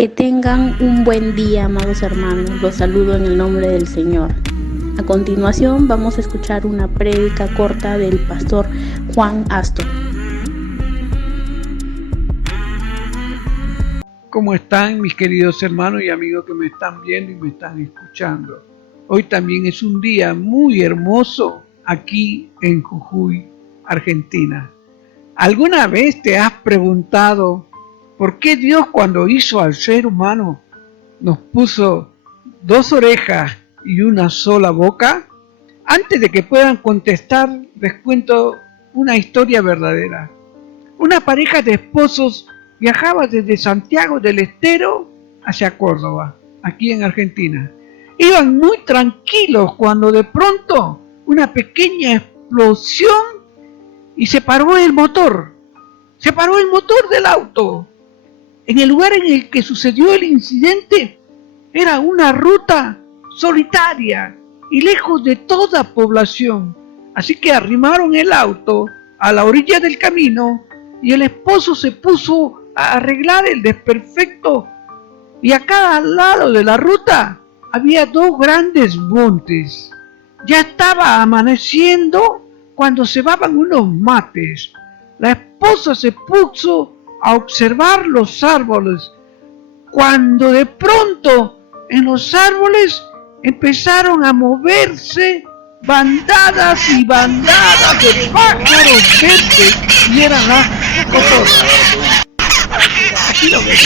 Que tengan un buen día, amados hermanos. Los saludo en el nombre del Señor. A continuación vamos a escuchar una prédica corta del pastor Juan Astor. ¿Cómo están mis queridos hermanos y amigos que me están viendo y me están escuchando? Hoy también es un día muy hermoso aquí en Jujuy, Argentina. ¿Alguna vez te has preguntado por qué Dios, cuando hizo al ser humano, nos puso 2 orejas y una sola boca? Antes de que puedan contestar, les cuento una historia verdadera. Una pareja de esposos viajaba desde Santiago del Estero hacia Córdoba, aquí en Argentina. Iban muy tranquilos cuando de pronto una pequeña explosión y se paró el motor. Se paró el motor del auto. En el lugar en el que sucedió el incidente era una ruta solitaria y lejos de toda población. Así que arrimaron el auto a la orilla del camino y el esposo se puso a arreglar el desperfecto, y a cada lado de la ruta había 2 grandes montes. Ya estaba amaneciendo cuando cebaban unos mates. La esposa se puso a observar los árboles, cuando de pronto en los árboles empezaron a moverse bandadas y bandadas de pájaros verdes, y eran las cotorras. Aquí lo ven.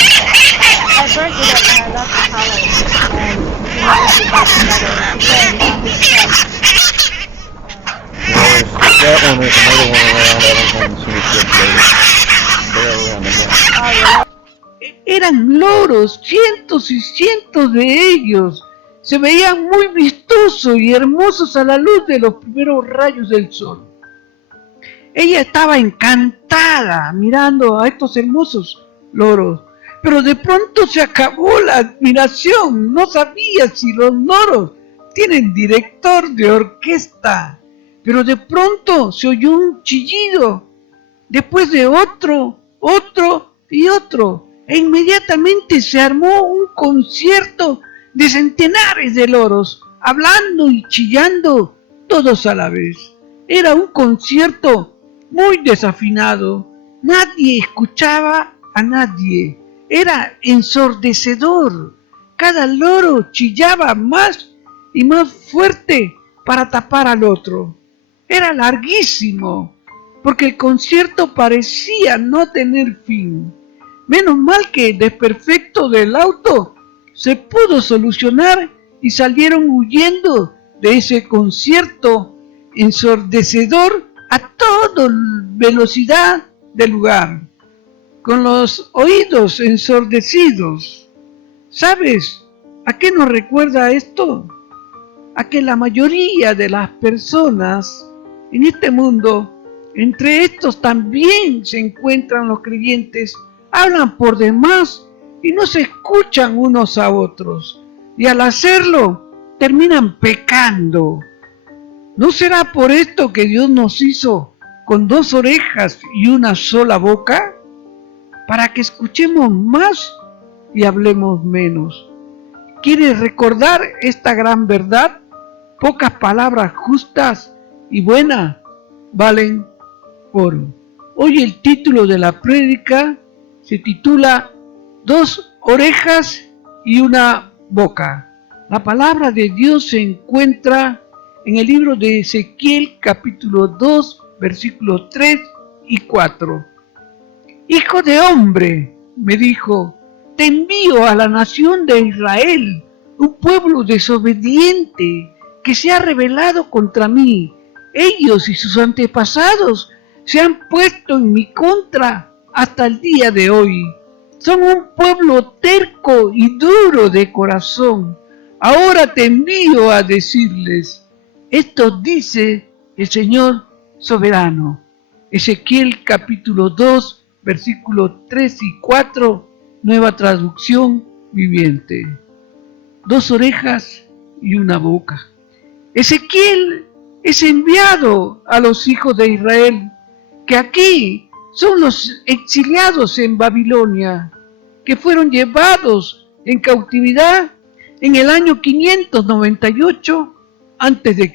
Eran loros, cientos y cientos de ellos. Se veían muy vistosos y hermosos a la luz de los primeros rayos del sol. Ella estaba encantada mirando a estos hermosos loros, pero de pronto se acabó la admiración. No sabía si los loros tienen director de orquesta, pero de pronto se oyó un chillido, después de otro y otro, e inmediatamente se armó un concierto de centenares de loros, hablando y chillando todos a la vez. Era un concierto muy desafinado. Nadie escuchaba a nadie. Era ensordecedor. Cada loro chillaba más y más fuerte para tapar al otro. Era larguísimo, porque el concierto parecía no tener fin. Menos mal que el desperfecto del auto se pudo solucionar y salieron huyendo de ese concierto ensordecedor a toda velocidad del lugar, con los oídos ensordecidos. ¿Sabes a qué nos recuerda esto? A que la mayoría de las personas en este mundo, entre estos también se encuentran los creyentes, hablan por demás y no se escuchan unos a otros, y al hacerlo terminan pecando. ¿No será por esto que Dios nos hizo con 2 orejas y una sola boca? Para que escuchemos más y hablemos menos. ¿Quieres recordar esta gran verdad? Pocas palabras justas y buenas valen oro. Hoy el título de la prédica se titula 2 orejas y una boca. La palabra de Dios se encuentra en el libro de Ezequiel, capítulo 2, versículos 3 y 4. Hijo de hombre, me dijo, te envío a la nación de Israel, un pueblo desobediente que se ha rebelado contra mí. Ellos y sus antepasados se han puesto en mi contra hasta el día de hoy. Son un pueblo terco y duro de corazón. Ahora te envío a decirles, esto dice el Señor soberano. Ezequiel capítulo 2, versículos 3 y 4, nueva traducción viviente. 2 orejas y una boca. Ezequiel es enviado a los hijos de Israel, que aquí son los exiliados en Babilonia. que fueron llevados en cautividad en el año 598 a.C.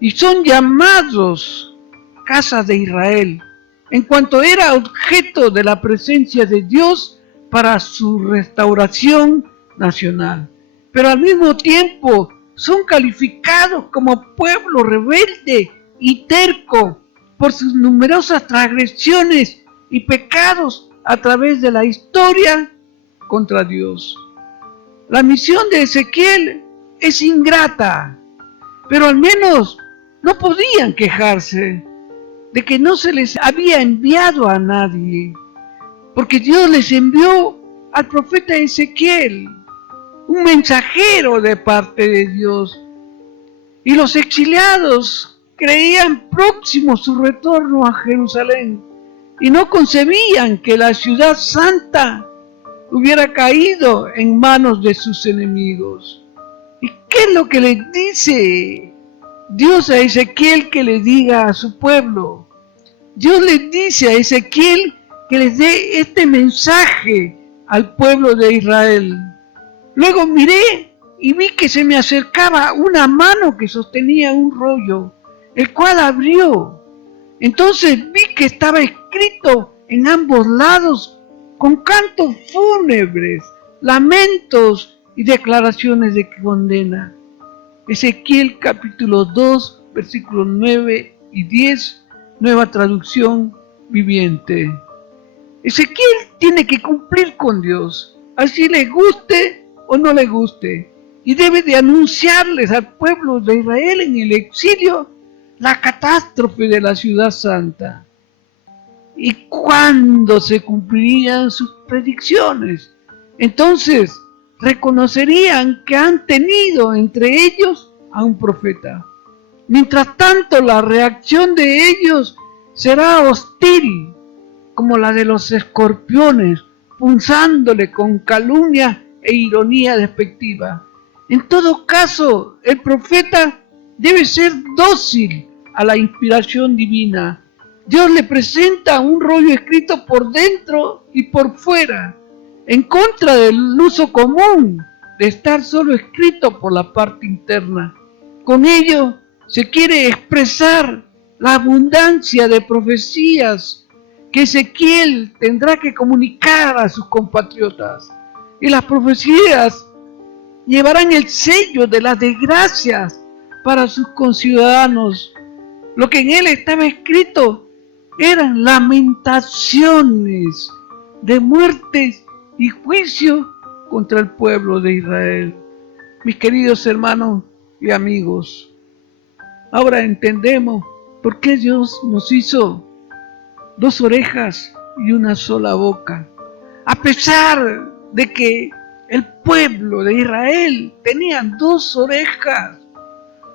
y son llamados casa de Israel, en cuanto era objeto de la presencia de Dios para su restauración nacional. Pero al mismo tiempo son calificados como pueblo rebelde y terco por sus numerosas transgresiones y pecados a través de la historia contra Dios. La misión de Ezequiel es ingrata, pero al menos no podían quejarse de que no se les había enviado a nadie, porque Dios les envió al profeta Ezequiel, un mensajero de parte de Dios, y los exiliados creían próximo su retorno a Jerusalén y no concebían que la ciudad santa hubiera caído en manos de sus enemigos. ¿Y qué es lo que le dice Dios a Ezequiel que le diga a su pueblo? Dios le dice a Ezequiel que les dé este mensaje al pueblo de Israel. Luego miré y vi que se me acercaba una mano que sostenía un rollo, el cual abrió. Entonces vi que estaba escrito en ambos lados con cantos fúnebres, lamentos y declaraciones de condena. Ezequiel capítulo 2, versículos 9 y 10, nueva traducción viviente. Ezequiel tiene que cumplir con Dios, así le guste o no le guste, y debe de anunciarles al pueblo de Israel en el exilio la catástrofe de la ciudad santa. ¿Y cuándo se cumplirían sus predicciones? Entonces reconocerían que han tenido entre ellos a un profeta. Mientras tanto, la reacción de ellos será hostil, como la de los escorpiones, punzándole con calumnia e ironía despectiva. En todo caso, el profeta debe ser dócil a la inspiración divina. Dios le presenta un rollo escrito por dentro y por fuera, en contra del uso común de estar solo escrito por la parte interna. Con ello se quiere expresar la abundancia de profecías que Ezequiel tendrá que comunicar a sus compatriotas. Y las profecías llevarán el sello de las desgracias para sus conciudadanos. Lo que en él estaba escrito eran lamentaciones de muertes y juicio contra el pueblo de Israel. Mis queridos hermanos y amigos, ahora entendemos por qué Dios nos hizo dos orejas y una sola boca. A pesar de que el pueblo de Israel tenía dos orejas,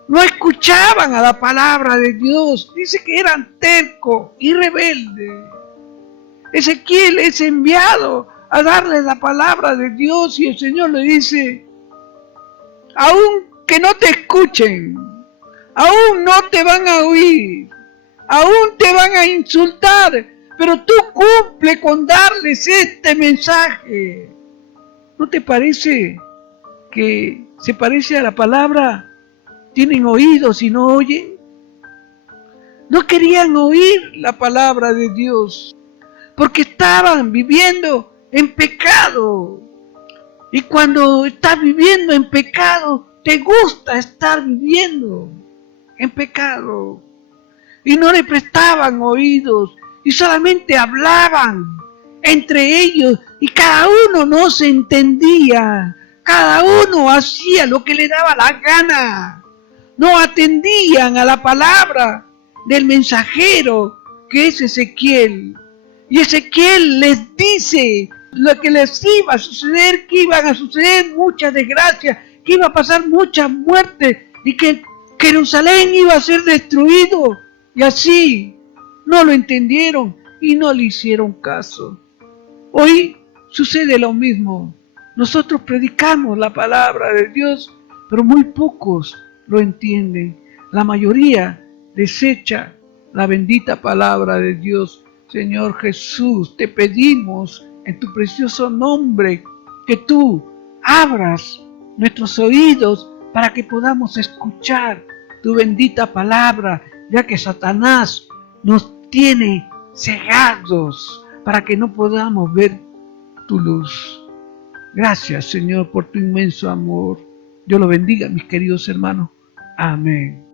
no escuchaban a la palabra de Dios. Dice que eran tercos y rebeldes. Ezequiel es enviado a darles la palabra de Dios y el Señor le dice: aún que no te escuchen, aún no te van a oír, aún te van a insultar, pero tú cumple con darles este mensaje. ¿No te parece que se parece a la palabra? ¿Tienen oídos y no oyen? No querían oír la palabra de Dios porque estaban viviendo en pecado. Y cuando estás viviendo en pecado, te gusta estar viviendo en pecado. Y no le prestaban oídos y solamente hablaban entre ellos y cada uno no se entendía. Cada uno hacía lo que le daba la gana. No atendían a la palabra del mensajero que es Ezequiel. Y Ezequiel les dice lo que les iba a suceder, que iban a suceder muchas desgracias, que iba a pasar mucha muerte y que Jerusalén iba a ser destruido. Y así no lo entendieron y no le hicieron caso. Hoy sucede lo mismo. Nosotros predicamos la palabra de Dios, pero muy pocos lo entienden. La mayoría desecha la bendita palabra de Dios. Señor Jesús, te pedimos en tu precioso nombre, que tú abras nuestros oídos para que podamos escuchar tu bendita palabra, ya que Satanás nos tiene cegados para que no podamos ver tu luz. Gracias, Señor, por tu inmenso amor. Dios lo bendiga, mis queridos hermanos. Amén.